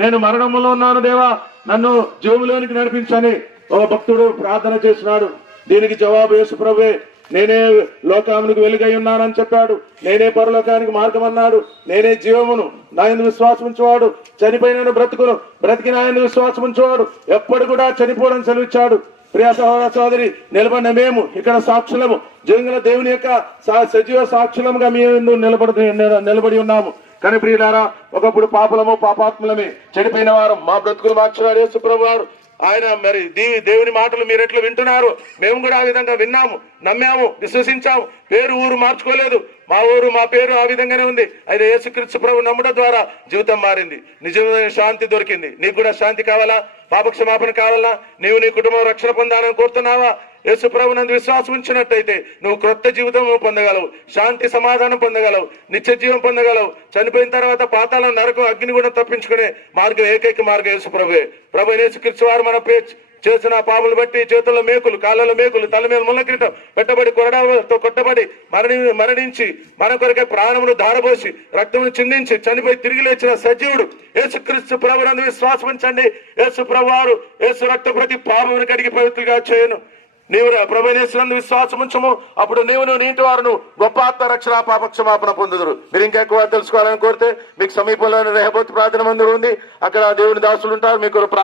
నేను మరణంలో ఉన్నాను దేవా, నన్ను జీవములోనికి నడిపించని ఓ భక్తుడు ప్రార్థన చేసినాడు. దీనికి జవాబు యేసు ప్రభువే, నేనే లోకానికి వెలుగై ఉన్నానని చెప్పాడు. నేనే పరలోకానికి మార్గం అన్నాడు. నేనే జీవమును, నా యందు విశ్వాసం ఉంచేవాడు చనిపోయిన బ్రతుకును, బ్రతికిన ఆయన విశ్వాసం ఉంచేవాడు ఎప్పుడు కూడా చనిపోవడం సెలవిచ్చాడు. ప్రియ సహోదర సోదరి, నిలబడిన మేము ఇక్కడ సాక్షులము, జీవంగల దేవుని యొక్క సజీవ సాక్షులముగా మీ నిలబడి ఉన్నాము. కానీ ప్రియులారా, ఒకప్పుడు పాపులము, పాపాత్ములమే, చెడిపోయిన వారు, మా బ్రతుకులు మార్చినాడు యేసు ప్రభు వారు. ఆయన మరి దేవుని మాటలు మీరు ఎట్లా వింటున్నారు, మేము కూడా ఆ విధంగా విన్నాము, నమ్మాము, విశ్వసించాము. పేరు ఊరు మార్చుకోలేదు, మా ఊరు మా పేరు ఆ విధంగానే ఉంది. అయితే యేసుక్రీస్తు ప్రభు నమ్మడం ద్వారా జీవితం మారింది, నిజమైన శాంతి దొరికింది. నీకు కూడా శాంతి కావాలా? పాప క్షమాపణ కావాలా? నీవు నీ కుటుంబం రక్షణ పొందాలని కోరుతున్నావా? యేసు ప్రభు నందు విశ్వాసం ఉంచినట్టయితే నువ్వు క్రొత్త జీవితం పొందగలవు, శాంతి సమాధానం పొందగలవు, నిత్య జీవం పొందగలవు. చనిపోయిన తర్వాత పాతాళం, నరకం, అగ్ని కూడా తప్పించుకునే మార్గం, ఏకైక మార్గం యేసు ప్రభువే. ప్రభు యేసుక్రీస్తు వారు మన చేసిన పాములు బట్టి చేతుల్లో మేకులు, కాళ్ళలో మేకులు, తల మీద ముళ్ళ కిరీటం పెట్టబడి, కొరడాలతో కొట్టబడి మరణించి మన కొరకే ప్రాణమును ధారపోసి రక్తమును చిందించి చనిపోయి తిరిగి లేచిన సజీవుడు యేసుక్రీస్తు ప్రభు నందు విశ్వాసం ఉంచండి. యేసు ప్రభు వారు యేసు రక్త ప్రతి పాపమును కడిగి పవిత్రులుగా చేయను. నీవు ప్రభు యేసునందు విశ్వాసం ఉంచము, అప్పుడు నీవును నీటి వారును గొప్ప ఆత్మ రక్షణ, పాప క్షమాపణ పొందుదురు. మీరు ఇంకా ఎక్కువ తెలుసుకోవాలని కోరితే మీకు సమీపంలోని రెహబోతు ప్రార్థన మందిరం ఉంది, అక్కడ దేవుని దాసులు ఉంటారు. మీకు